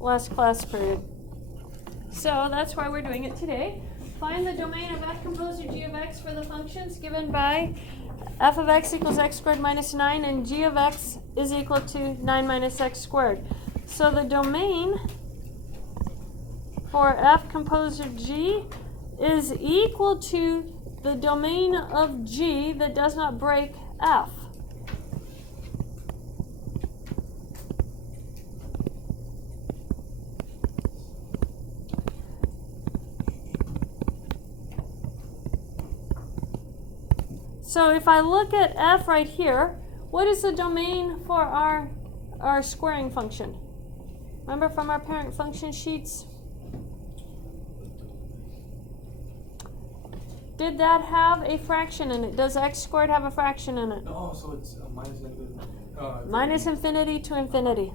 last class period. So that's why we're doing it today. Find the domain of f composed of g of x for the functions given by f of x equals x squared minus 9 and g of x is equal to 9 minus x squared. So the domain for f composed of g is equal to the domain of g that does not break f. So if I look at f right here, what is the domain for our squaring function? Remember from our parent function sheets? Did that have a fraction in it? Does x squared have a fraction in it? Oh, so it's minus infinity to infinity.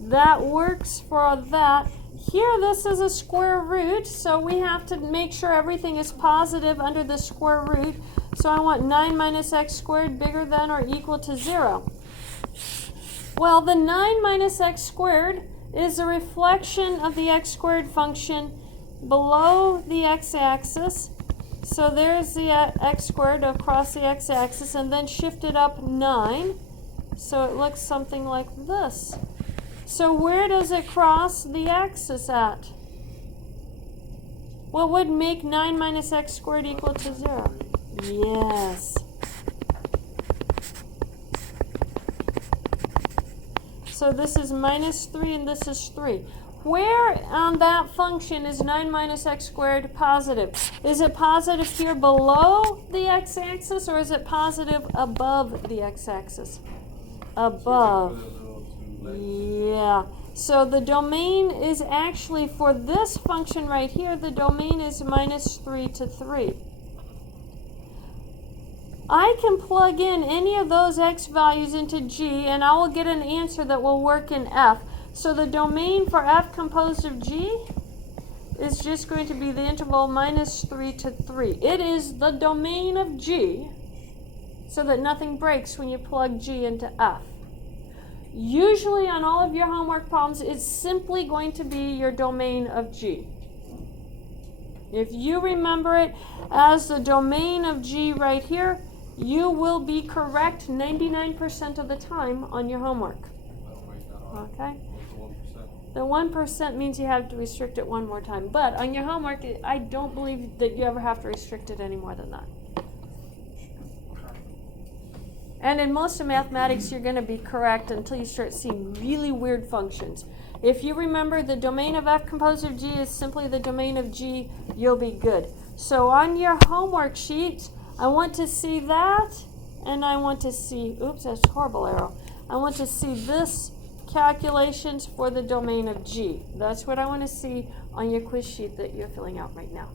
That works for that. Here, this is a square root, so we have to make sure everything is positive under the square root. So I want 9 minus x squared bigger than or equal to 0. Well, the 9 minus x squared is a reflection of the x squared function below the x-axis. So there's the x squared across the x-axis, and then shifted up 9. So it looks something like this. So where does it cross the axis at? What would make 9 minus x squared equal to 0? Yes. So this is minus 3 and this is 3. Where on that function is 9 minus x squared positive? Is it positive here below the x-axis, or is it positive above the x-axis? Above. Yeah. So the domain is actually, for this function right here, the domain is minus 3 to 3. I can plug in any of those x values into g, and I will get an answer that will work in f. So the domain for f composed of g is just going to be the interval minus 3 to 3. It is the domain of g, so that nothing breaks when you plug g into f. Usually on all of your homework problems, it's simply going to be your domain of g. If you remember it as the domain of g right here, you will be correct 99% of the time on your homework. Okay? The 1% means you have to restrict it one more time. But on your homework, I don't believe that you ever have to restrict it any more than that. And in most of mathematics, you're going to be correct until you start seeing really weird functions. If you remember the domain of f composed of g is simply the domain of g, you'll be good. So on your homework sheet, I want to see that, and I want to see, oops, that's a horrible arrow. I want to see this calculations for the domain of g. That's what I want to see on your quiz sheet that you're filling out right now.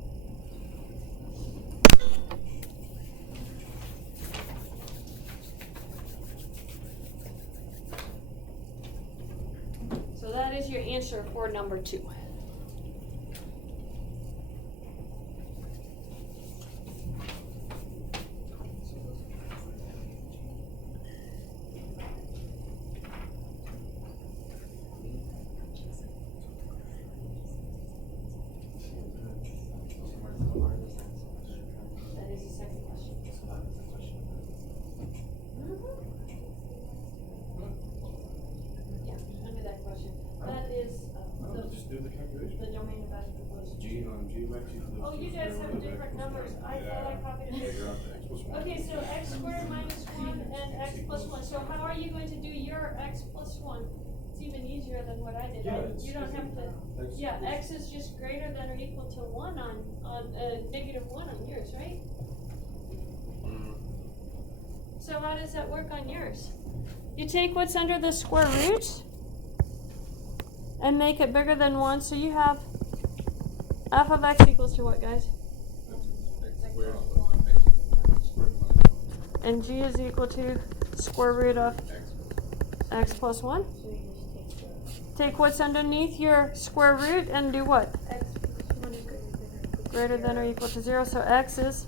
So that is your answer for number 2. Oh, you guys have different numbers. I thought I copied it. Okay, so x squared minus 1 and x plus 1. So how are you going to do your x plus 1? It's even easier than what I did. You don't have to. Yeah, x is just greater than or equal to 1 on negative 1 on yours, right? So how does that work on yours? You take what's under the square root and make it bigger than 1. So you have f of x equals to what, guys? And g is equal to square root of x plus 1. Take what's underneath your square root and do what? X plus 1 is Greater than or equal to 0. So x is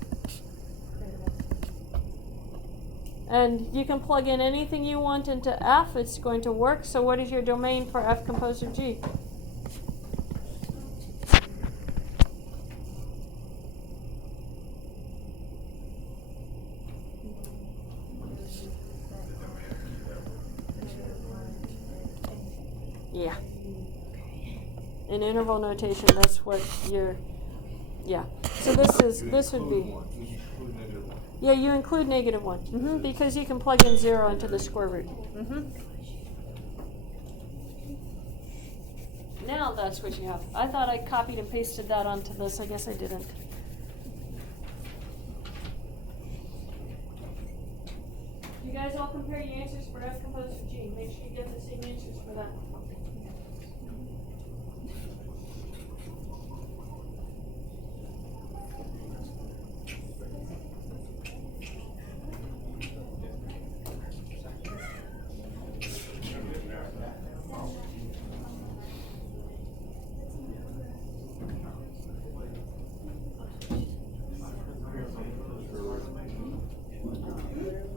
And you can plug in anything you want into F, it's going to work. So what is your domain for F composed of G? Yeah. In interval notation, that's what you're, yeah. So this would be, yeah, you include -1, because you can plug in 0 into the square root. Now that's what you have. I thought I copied and pasted that onto this. I guess I didn't. You guys all compare your answers for F composed of G. Make sure you get the same answers for that.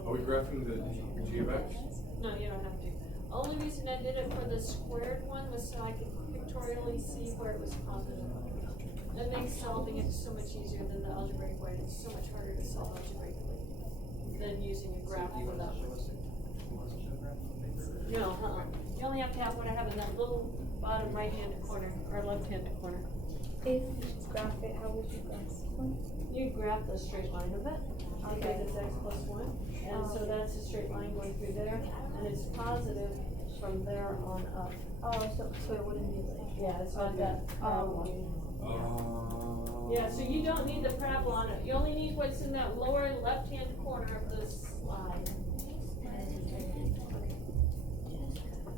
Are we graphing the G of X? No, you don't have to. Only reason I did it for the squared one was so I could pictorially see where it was positive. It makes solving it so much easier than the algebraic way. It's so much harder to solve algebraically than using a graph for that one. No, you only have to have what I have in that little bottom right-hand corner or left-hand corner. If you graph it, how would you graph it? You graph the straight line of it. Because it's x plus 1. And so that's a straight line going through there. And it's positive from there on up. Oh, so it wouldn't be like. Yeah, it's not that parabola. Yeah, so you don't need the parabola on it. You only need what's in that lower left-hand corner of the slide.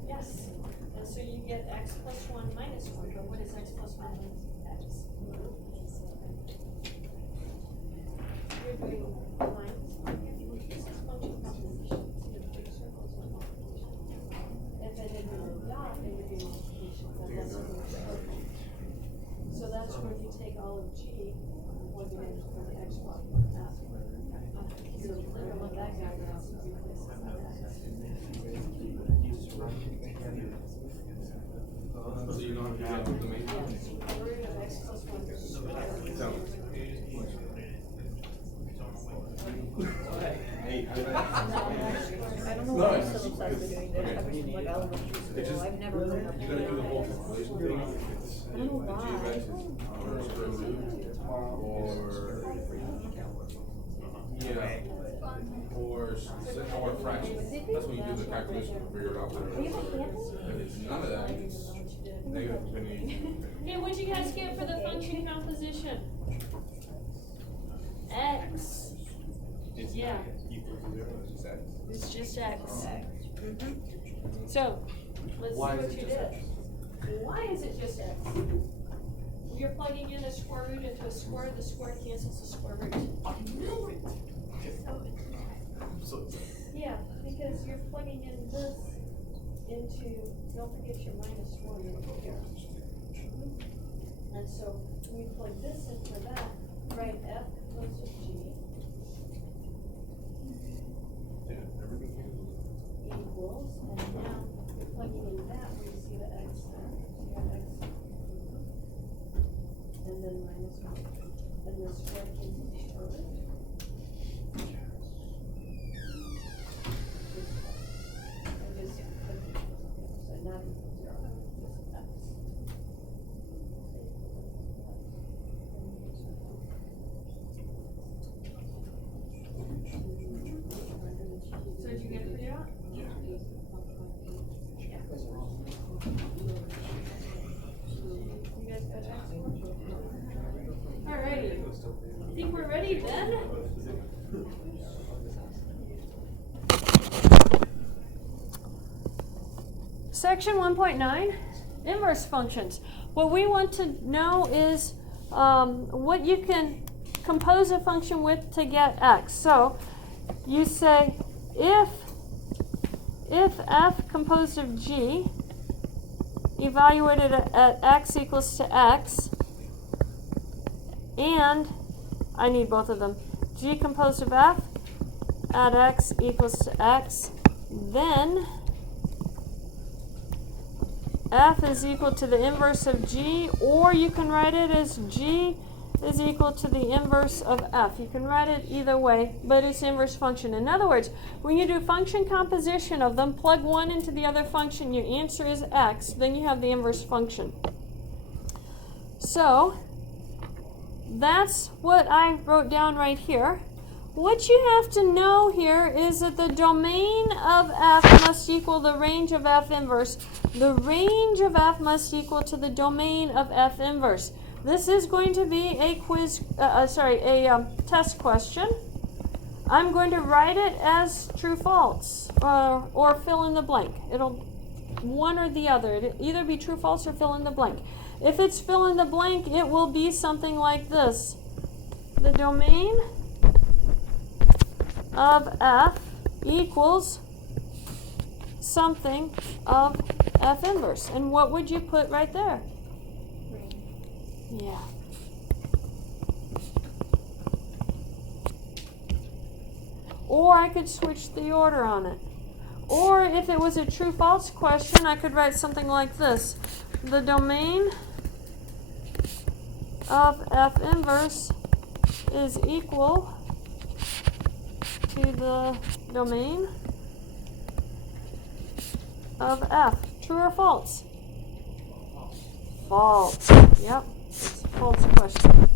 Yes. And so you get x plus 1 minus 1. But what is x plus 1 minus x? You're doing lines. This is function composition. So you have big circles on multiplication. If I did with a dot, it would be multiplication. But that's what we're circle. So that's where you take all of G and plug it in for the x block. So look at what that guy does. So you don't have to do the main? Yes, the root of x plus 1 is squared. I don't know why I'm so obsessed with doing this. Ever since like elementary school, I've never heard of You gotta do the whole calculation thing. It's I don't know the G of why. X is or square root or fractions. That's when you do the calculation to figure it out. If it's none of that, it's negative infinity. Hey, what'd you guys get for the function composition? X. Yeah. It's just x. So, let's see what you did. Why is it just x? You're plugging in a square root into a square. The square cancels the square root. Yeah, because you're plugging in this into, don't forget your minus 1 over here. And so when you plug this in for that, write F composed of G equals, and now you're plugging in that where you see the x there. So you have x, and then minus 1. And the square cancels the square root. Not equal 0, just x. So did you get it figured out? Yeah. You guys got x? Alrighty. I think we're ready then. Section 1.9, inverse functions. What we want to know is what you can compose a function with to get x. So you say if f composed of g evaluated at x equals to x, and I need both of them, g composed of f at x equals to x, then f is equal to the inverse of g, or you can write it as g is equal to the inverse of f. You can write it either way, but it's inverse function. In other words, when you do function composition of them, plug one into the other function, your answer is x, then you have the inverse function. So that's what I wrote down right here. What you have to know here is that the domain of f must equal the range of f inverse. The range of f must equal to the domain of f inverse. This is going to be a test question. I'm going to write it as true false or fill in the blank. It'll one or the other. It'll either be true false or fill in the blank. If it's fill in the blank, it will be something like this. The domain of f equals something of f inverse. And what would you put right there? Yeah. Or I could switch the order on it. Or if it was a true-false question, I could write something like this. The domain of f inverse is equal to the domain of f. True or false? False. Yep. It's a false question.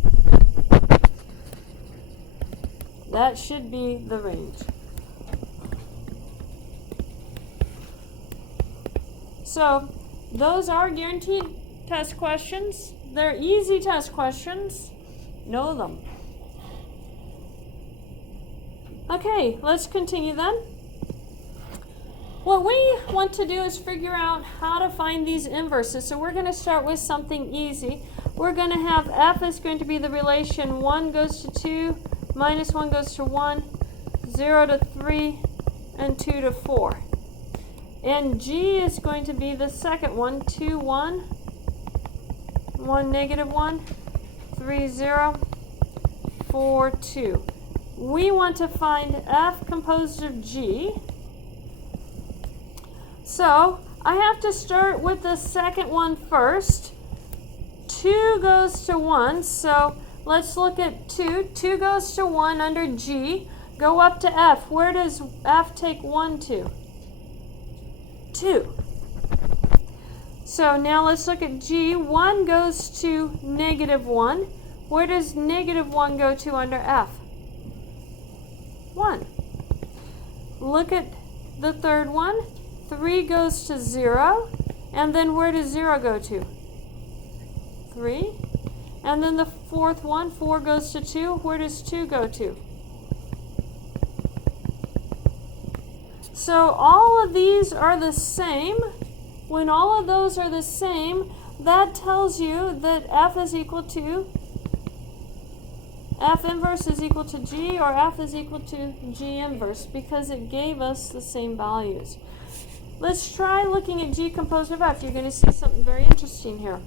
That should be the range. So, those are guaranteed test questions. They're easy test questions. Know them. Okay, let's continue then. What we want to do is figure out how to find these inverses. So we're going to start with something easy. We're going to have f is going to be the relation 1 goes to 2, minus 1 goes to 1, 0 to 3, and 2 to 4. And g is going to be the second one, 2, 1, 1, negative 1, 3, 0, 4, 2. We want to find f composed of g. So I have to start with the second one first. 2 goes to 1, so let's look at 2. 2 goes to 1 under G. Go up to F. Where does F take 1 to? 2. So now let's look at G. 1 goes to negative 1. Where does negative 1 go to under F? 1. Look at the third one. 3 goes to 0. And then where does 0 go to? 3. And then the fourth one, 4 goes to 2. Where does 2 go to? So all of these are the same. When all of those are the same, that tells you that f is equal to f inverse is equal to g, or f is equal to g inverse, because it gave us the same values. Let's try looking at g composed of f. You're going to see something very interesting here.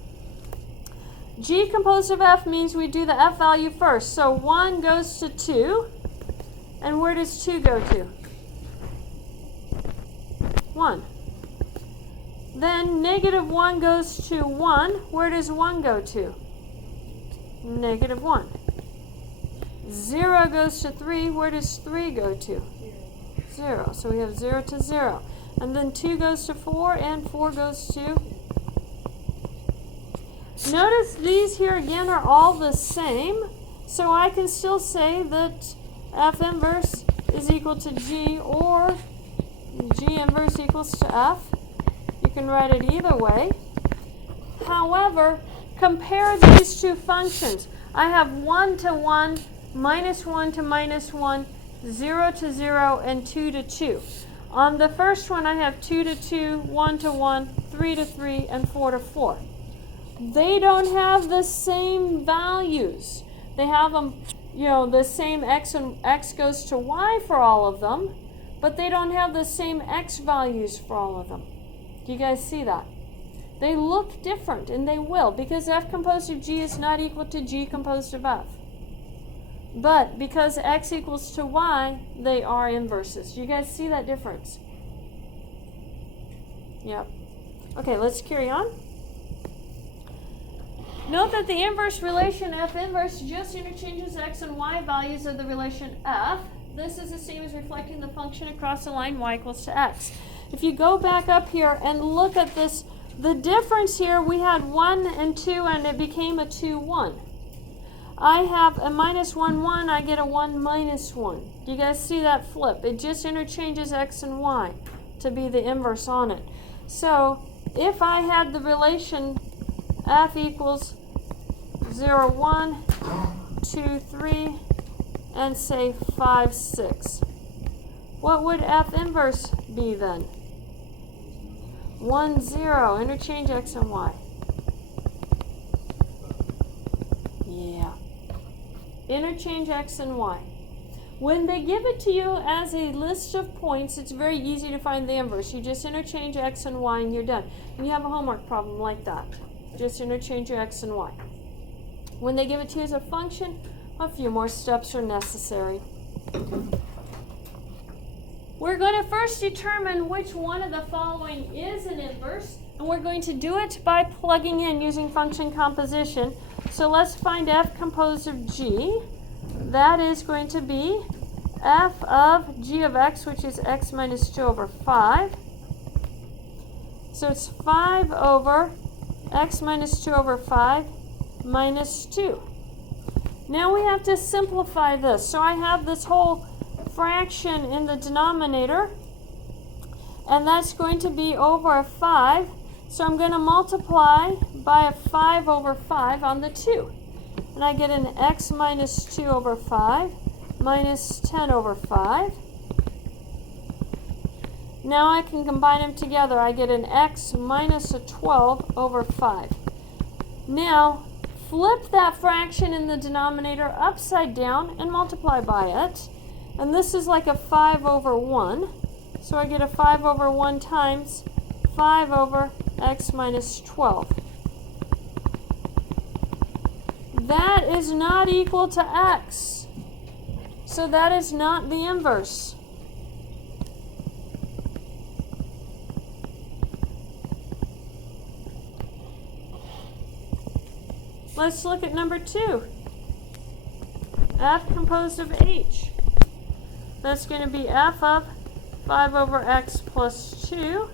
G composed of f means we do the f value first. So 1 goes to 2. And where does 2 go to? 1. Then negative 1 goes to 1. Where does 1 go to? Negative 1. 0 goes to 3. Where does 3 go to? 0. So we have 0 to 0. And then 2 goes to 4, and 4 goes to... Notice these here again are all the same, so I can still say that f inverse is equal to g, or g inverse equals to f. You can write it either way. However, compare these two functions. I have 1 to 1, minus 1 to minus 1, 0 to 0, and 2 to 2. On the first one, I have 2 to 2, 1 to 1, 3 to 3, and 4 to 4. They don't have the same values. They have them, the same x and x goes to y for all of them, but they don't have the same x values for all of them. Do you guys see that? They look different, and they will, because f composed of g is not equal to g composed of f. But because x equals to y, they are inverses. You guys see that difference? Yep. Okay, let's carry on. Note that the inverse relation f inverse just interchanges x and y values of the relation f. This is the same as reflecting the function across the line y equals to x. If you go back up here and look at this, the difference here, we had 1 and 2 and it became a 2, 1. I have a minus 1, 1, I get a 1 minus 1. Do you guys see that flip? It just interchanges x and y to be the inverse on it. So if I had the relation f equals 0, 1, 2, 3, and say 5, 6, what would f inverse be then? 1, 0, interchange x and y. Yeah. Interchange x and y. When they give it to you as a list of points, it's very easy to find the inverse. You just interchange x and y and you're done. And you have a homework problem like that. Just interchange your x and y. When they give it to you as a function, a few more steps are necessary. We're going to first determine which one of the following is an inverse, and we're going to do it by plugging in using function composition. So let's find f composed of g. That is going to be f of g of x, which is x minus 2 over 5. So it's 5 over x minus 2 over 5 minus 2. Now we have to simplify this. So I have this whole fraction in the denominator, and that's going to be over a 5. So I'm going to multiply by a 5 over 5 on the 2. And I get an x minus 2 over 5 minus 10 over 5. Now I can combine them together. I get an x minus a 12 over 5. Now, flip that fraction in the denominator upside down and multiply by it. And this is like a 5 over 1. So I get a 5 over 1 times 5 over x minus 12. That is not equal to x. So that is not the inverse. Let's look at number 2. F composed of h. That's going to be f of 5 over x plus 2.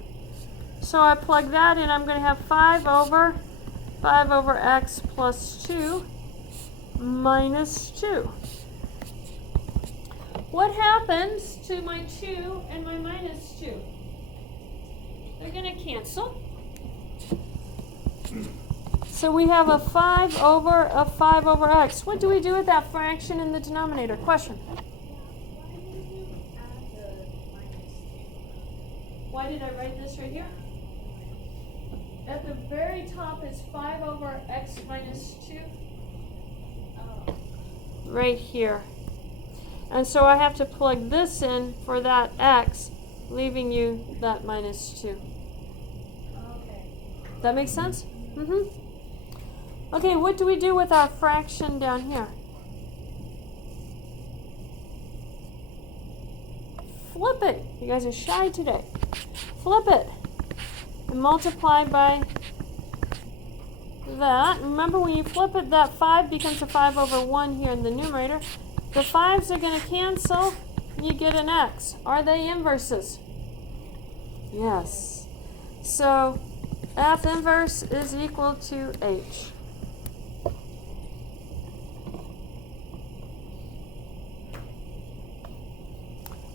So I plug that in. I'm going to have 5 over x plus 2 minus 2. What happens to my 2 and my minus 2? They're going to cancel. So we have a 5 over x. What do we do with that fraction in the denominator? Question. Why did I write this right here? At the very top is 5 over x minus 2. Right here. And so I have to plug this in for that x, leaving you that minus 2. Okay. That makes sense? Mm-hmm. Okay, what do we do with our fraction down here? Flip it. You guys are shy today. Flip it. And multiply by that. Remember, when you flip it, that 5 becomes a 5 over 1 here in the numerator. The 5s are going to cancel, and you get an x. Are they inverses? Yes. So f inverse is equal to h.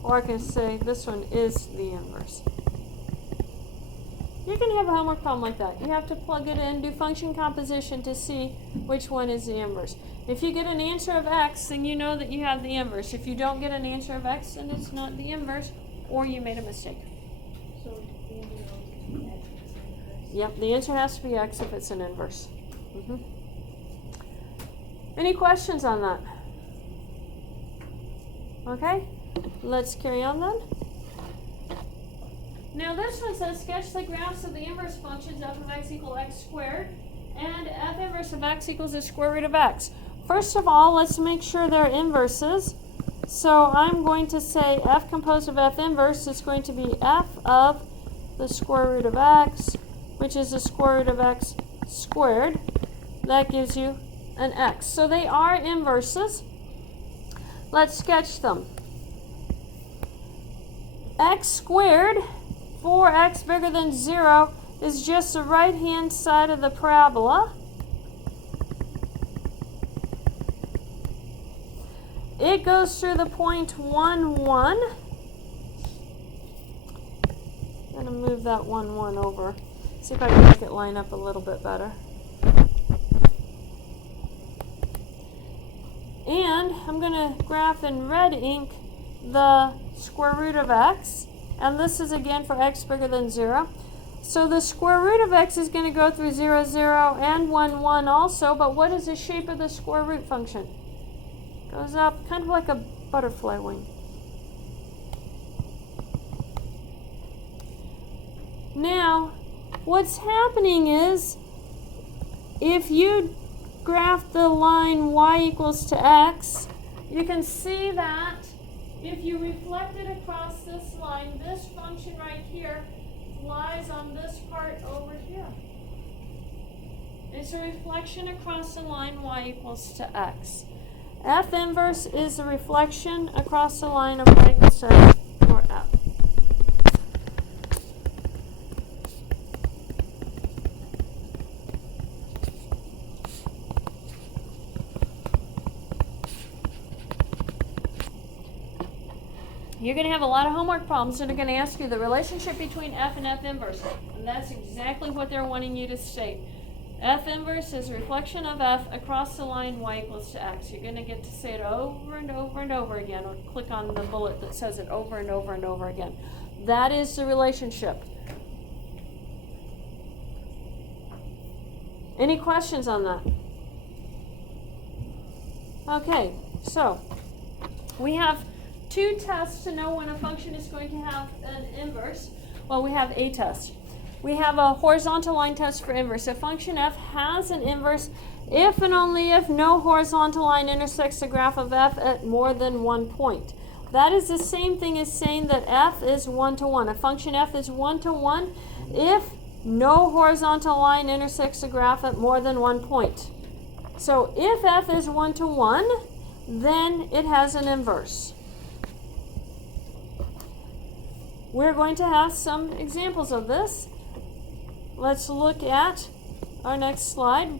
Or I can say this one is the inverse. You're going to have a homework problem like that. You have to plug it in, do function composition to see which one is the inverse. If you get an answer of x, then you know that you have the inverse. If you don't get an answer of x, then it's not the inverse, or you made a mistake. So the answer is x is an inverse. Yep, the answer has to be x if it's an inverse. Any questions on that? Okay, let's carry on then. Now this one says sketch the graphs of the inverse functions f of x equal x squared and f inverse of x equals the square root of x. first of all, let's make sure they're inverses. So I'm going to say f composed of f inverse is going to be f of the square root of x, which is the square root of x squared. That gives you an x. So they are inverses. Let's sketch them. X squared, for x bigger than 0, is just the right-hand side of the parabola. It goes through the point 1, 1. I'm going to move that 1, 1 over. See if I can make it line up a little bit better. And I'm going to graph in red ink the square root of x. And this is again for x bigger than 0. So the square root of x is going to go through 0, 0 and 1, 1 also. But what is the shape of the square root function? Goes up kind of like a butterfly wing. Now, what's happening is, if you graph the line y equals to x, you can see that if you reflect it across this line, this function right here lies on this part over here. It's a reflection across the line y equals to x. F inverse is a reflection across the line of y equals to x for f. You're going to have a lot of homework problems that are going to ask you the relationship between f and f inverse. And that's exactly what they're wanting you to state. F inverse is a reflection of f across the line y equals to x. You're going to get to say it over and over and over again, or click on the bullet that says it over and over and over again. That is the relationship. Any questions on that? Okay, so we have two tests to know when a function is going to have an inverse. Well, we have a test. We have a horizontal line test for inverse. A function f has an inverse if and only if no horizontal line intersects the graph of f at more than one point. That is the same thing as saying that f is 1 to 1. A function f is 1 to 1 if no horizontal line intersects the graph at more than one point. So if f is 1 to 1, then it has an inverse. We're going to have some examples of this. Let's look at our next slide.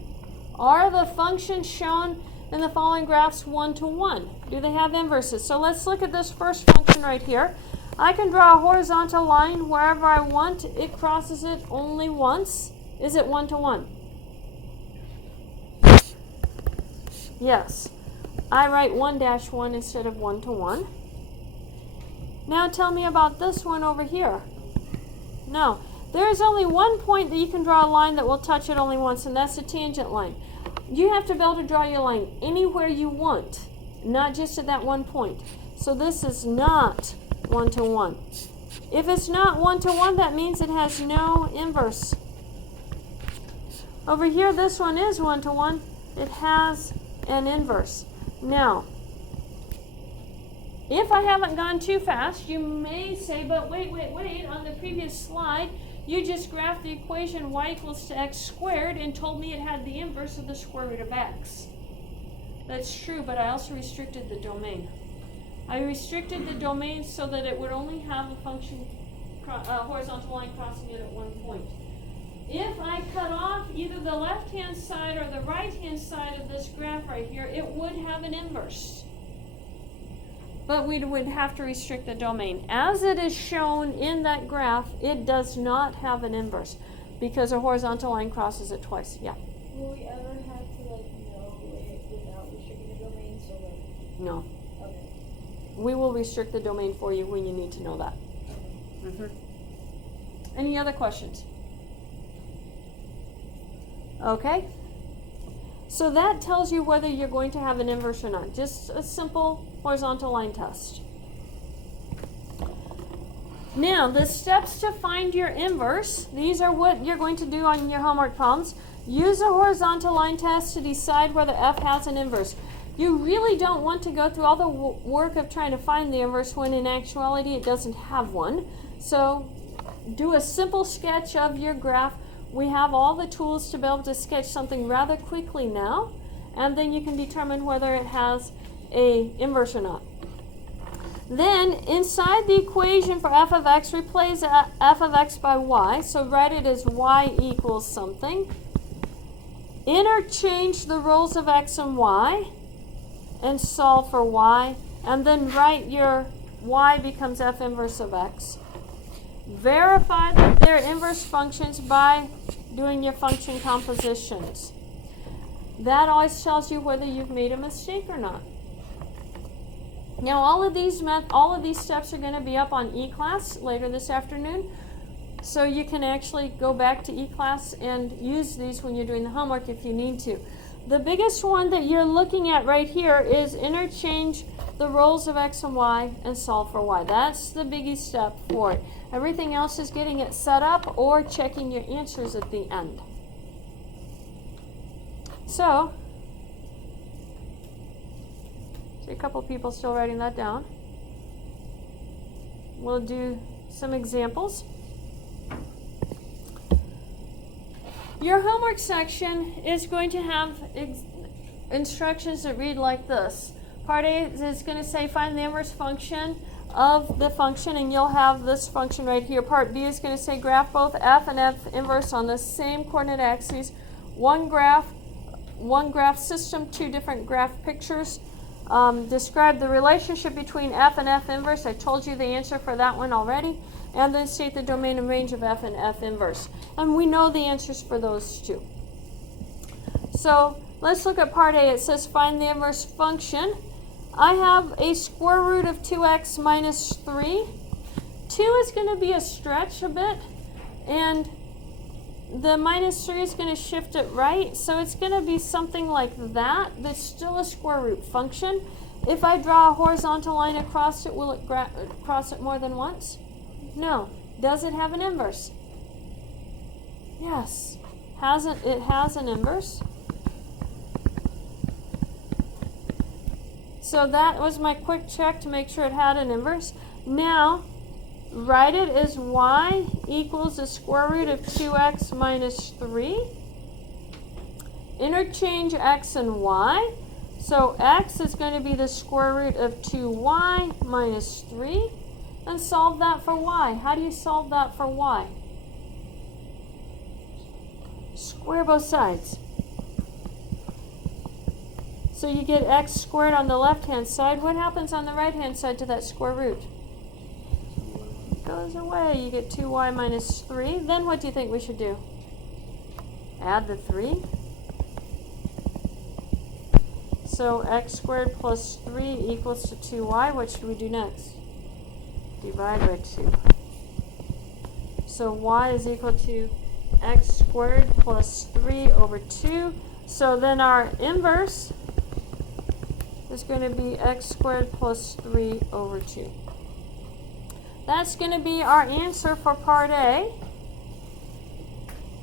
Are the functions shown in the following graphs 1 to 1? Do they have inverses? So let's look at this first function right here. I can draw a horizontal line wherever I want. It crosses it only once. Is it 1 to 1? Yes. I write 1-1 instead of 1 to 1. Now tell me about this one over here. No. There is only one point that you can draw a line that will touch it only once, and that's the tangent line. You have to be able to draw your line anywhere you want, not just at that one point. So this is not 1 to 1. If it's not 1 to 1, that means it has no inverse. Over here, this one is 1 to 1. It has an inverse. Now, if I haven't gone too fast, you may say, but wait, on the previous slide, you just graphed the equation y equals to x squared and told me it had the inverse of the square root of x. That's true, but I also restricted the domain. I restricted the domain so that it would only have a function, horizontal line crossing it at one point. If I cut off either the left-hand side or the right-hand side of this graph right here, it would have an inverse. But we would have to restrict the domain. As it is shown in that graph, it does not have an inverse because a horizontal line crosses it twice. Yeah? Will we ever have to know it without restricting the domain? So No. Okay. We will restrict the domain for you when you need to know that. Any other questions? Okay. So that tells you whether you're going to have an inverse or not. Just a simple horizontal line test. Now, the steps to find your inverse, these are what you're going to do on your homework problems. Use a horizontal line test to decide whether f has an inverse. You really don't want to go through all the work of trying to find the inverse when in actuality it doesn't have one. So do a simple sketch of your graph. We have all the tools to be able to sketch something rather quickly now, and then you can determine whether it has a inverse or not. Then inside the equation for f of x, replace f of x by y. So write it as y equals something. Interchange the roles of x and y and solve for y, and then write your y becomes f inverse of x. Verify that they're inverse functions by doing your function compositions. That always tells you whether you've made a mistake or not. Now all of these steps are going to be up on e-class later this afternoon, so you can actually go back to e-class and use these when you're doing the homework if you need to. The biggest one that you're looking at right here is interchange the roles of x and y and solve for y. That's the biggie step for it. Everything else is getting it set up or checking your answers at the end. So, see a couple people still writing that down. We'll do some examples. Your homework section is going to have instructions that read like this. Part A is going to say find the inverse function of the function, and you'll have this function right here. Part B is going to say graph both f and f inverse on the same coordinate axes. One graph system, two different graph pictures. Describe the relationship between f and f inverse. I told you the answer for that one already. And then state the domain and range of f and f inverse. And we know the answers for those two. So let's look at part A. It says find the inverse function. I have a square root of 2x minus 3. 2 is going to be a stretch a bit, and the minus 3 is going to shift it right. So it's going to be something like that. That's still a square root function. If I draw a horizontal line across it, will it cross it more than once? No. Does it have an inverse? Yes. It has an inverse. So that was my quick check to make sure it had an inverse. Now, write it as y equals the square root of 2x minus 3. Interchange x and y. So x is going to be the square root of 2y minus 3. And solve that for y. How do you solve that for y? Square both sides. So you get x squared on the left-hand side. What happens on the right-hand side to that square root? It goes away. You get 2y minus 3. Then what do you think we should do? Add the 3. So x squared plus 3 equals to 2y. What should we do next? Divide by 2. So y is equal to x squared plus 3 over 2. So then our inverse is going to be x squared plus 3 over 2. That's going to be our answer for part A.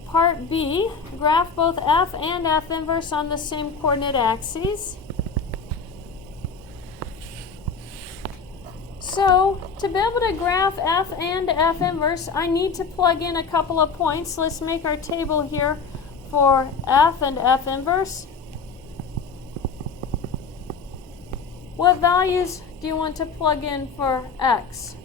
Part B, graph both f and f inverse on the same coordinate axes. So, to be able to graph f and f inverse, I need to plug in a couple of points. Let's make our table here for f and f inverse. What values do you want to plug in for x?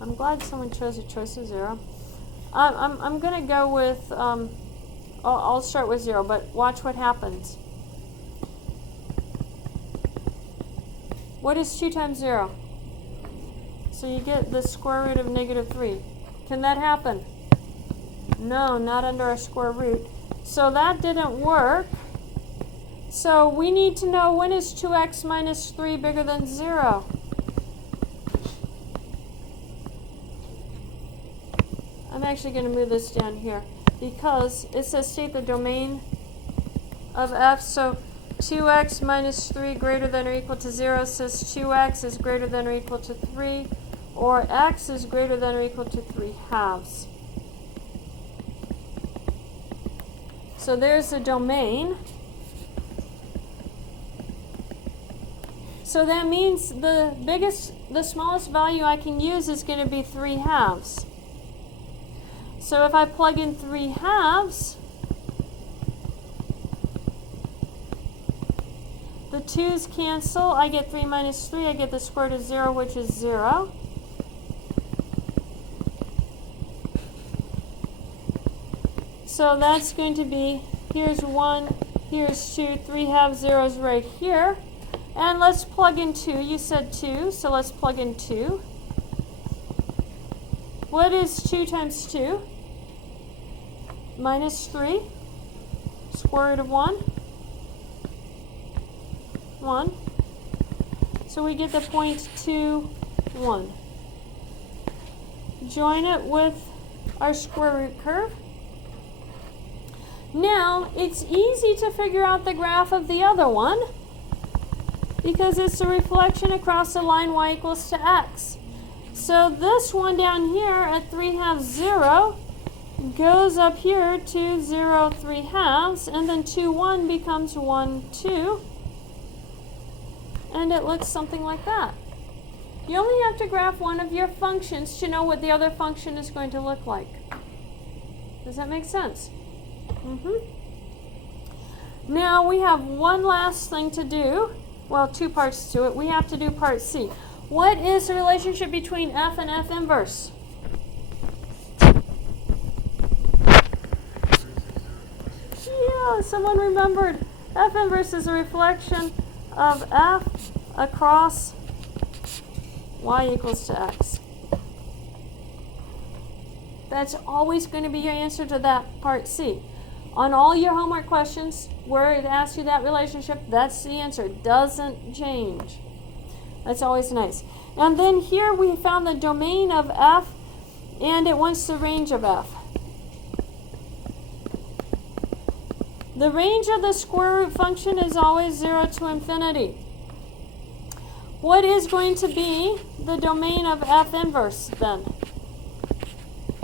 I'm glad someone chose a choice of 0. I'm going to go with, I'll start with 0, but watch what happens. What is 2 times 0? So you get the square root of negative 3. Can that happen? No, not under a square root. So that didn't work. So we need to know, when is 2x minus 3 bigger than 0? I'm actually going to move this down here because it says state the domain of f. So 2x minus 3 greater than or equal to 0 says 2x is greater than or equal to 3, or x is greater than or equal to 3/2. So there's the domain. So that means the smallest value I can use is going to be 3/2. So if I plug in 3/2, the 2's cancel. I get 3 minus 3. I get the square root of 0, which is 0. So that's going to be, here's 1, here's 2, 3/2 zeros right here. And let's plug in 2. You said 2, so let's plug in 2. What is 2 times 2? Minus 3. Square root of 1. 1. So we get the point 2, 1. Join it with our square root curve. Now, it's easy to figure out the graph of the other one because it's a reflection across the line y equals to x. So this one down here at 3/2 0 goes up here to 0 3/2, and then 2 1 becomes 1 2, and it looks something like that. You only have to graph one of your functions to know what the other function is going to look like. Does that make sense? Now we have one last thing to do. Well, 2 parts to it. We have to do part C. What is the relationship between f and f inverse? Yeah, someone remembered. F inverse is a reflection of f across y equals to x. That's always going to be your answer to that part C. On all your homework questions where it asks you that relationship, that's the answer. It doesn't change. That's always nice. And then here we found the domain of f, and it wants the range of f. The range of the square root function is always 0 to infinity. What is going to be the domain of f inverse then?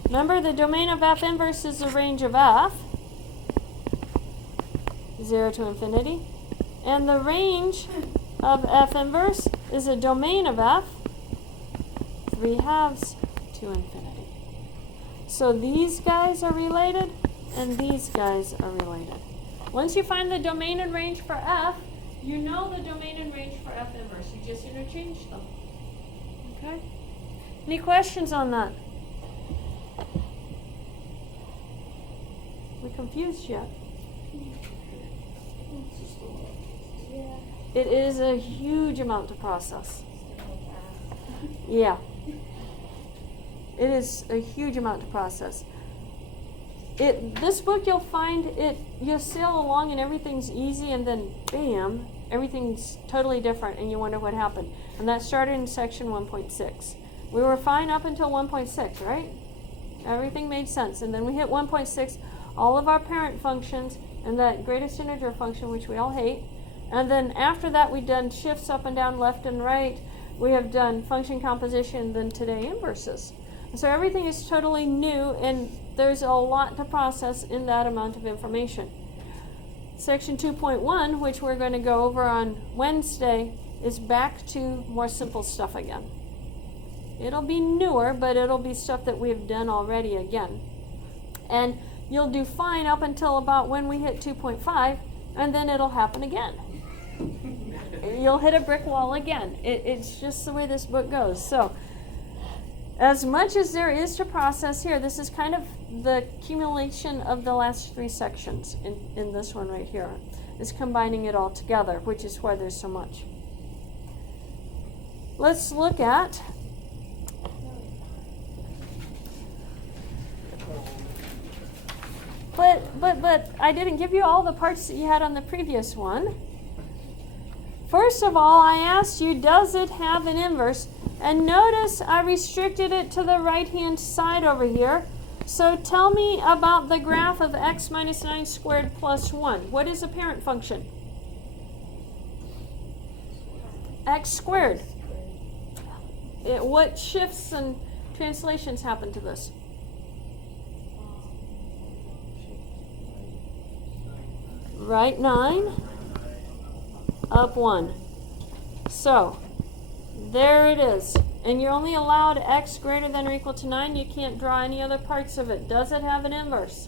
Remember, the domain of f inverse is the range of f, 0 to infinity. And the range of f inverse is a domain of f, 3/2 to infinity. So these guys are related, and these guys are related. Once you find the domain and range for f, you know the domain and range for f inverse. You just interchange them. Okay? Any questions on that? We confused yet? It is a huge amount to process. Yeah. It is a huge amount to process. This book, you'll find it, you'll sail along and everything's easy, and then bam, everything's totally different and you wonder what happened. And that started in section 1.6. We were fine up until 1.6, right? Everything made sense. And then we hit 1.6, all of our parent functions and that greatest integer function, which we all hate. And then after that, we've done shifts up and down, left and right. We have done function composition, then today inverses. So everything is totally new, and there's a lot to process in that amount of information. Section 2.1, which we're going to go over on Wednesday, is back to more simple stuff again. It'll be newer, but it'll be stuff that we've done already again. And you'll do fine up until about when we hit 2.5, and then it'll happen again. You'll hit a brick wall again. It's just the way this book goes. So, as much as there is to process here, this is kind of the accumulation of the last 3 sections in this one right here. Is combining it all together, which is why there's so much. Let's look at But I didn't give you all the parts that you had on the previous one. First of all, I asked you, does it have an inverse? And notice I restricted it to the right-hand side over here. So tell me about the graph of x minus 9 squared plus 1. What is a parent function? X squared. What shifts and translations happen to this? Right, 9 up 1. So there it is. And you're only allowed x greater than or equal to 9. You can't draw any other parts of it. Does it have an inverse?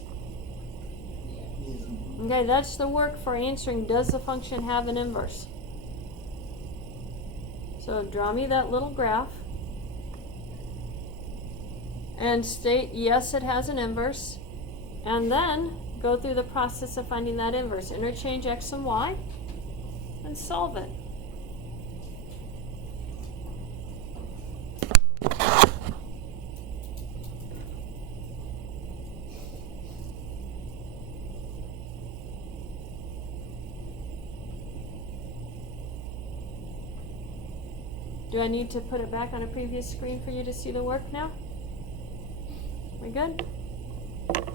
Okay, that's the work for answering, does the function have an inverse? So draw me that little graph and state, yes, it has an inverse. And then go through the process of finding that inverse. Interchange x and y and solve it. Do I need to put it back on a previous screen for you to see the work now? We good? Okay.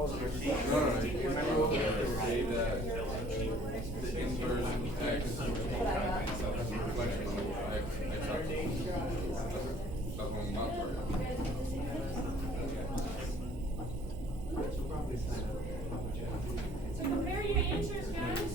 You say that the inverse of x is a reflection of x, that's what I'm not for. So compare your answers, guys.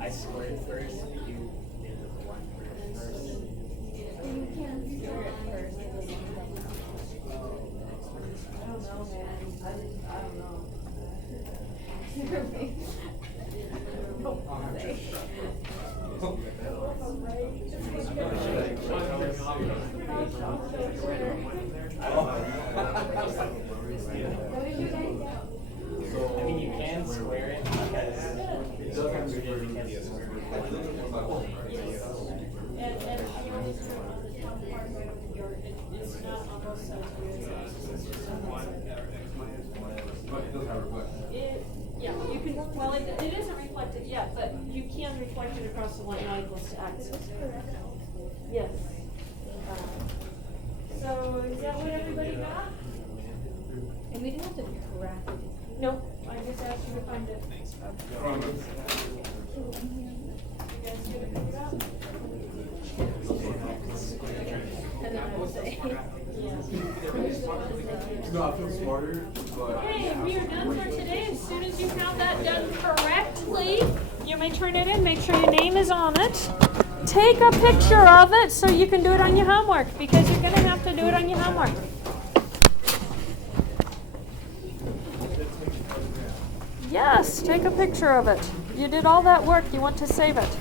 I squared first, you did the 1 first. You can square it first. I don't know, man. I don't know. I mean, you can square it because it doesn't really because square it. And you know, it's true on the top part right over here. It's not on both sides. But it does have reflection. Yeah, you can, well, it isn't reflected yet, but you can reflect it across the line y equals to x. Yes. So is that what everybody got? And we didn't have to track it. No, I just asked you to find it. You guys get it figured out? And then I would say. No, I feel smarter, but. Okay, we are done for today. As soon as you have that done correctly, you may turn it in. Make sure your name is on it. Take a picture of it so you can do it on your homework, because you're going to have to do it on your homework. Yes, take a picture of it. You did all that work. You want to save it.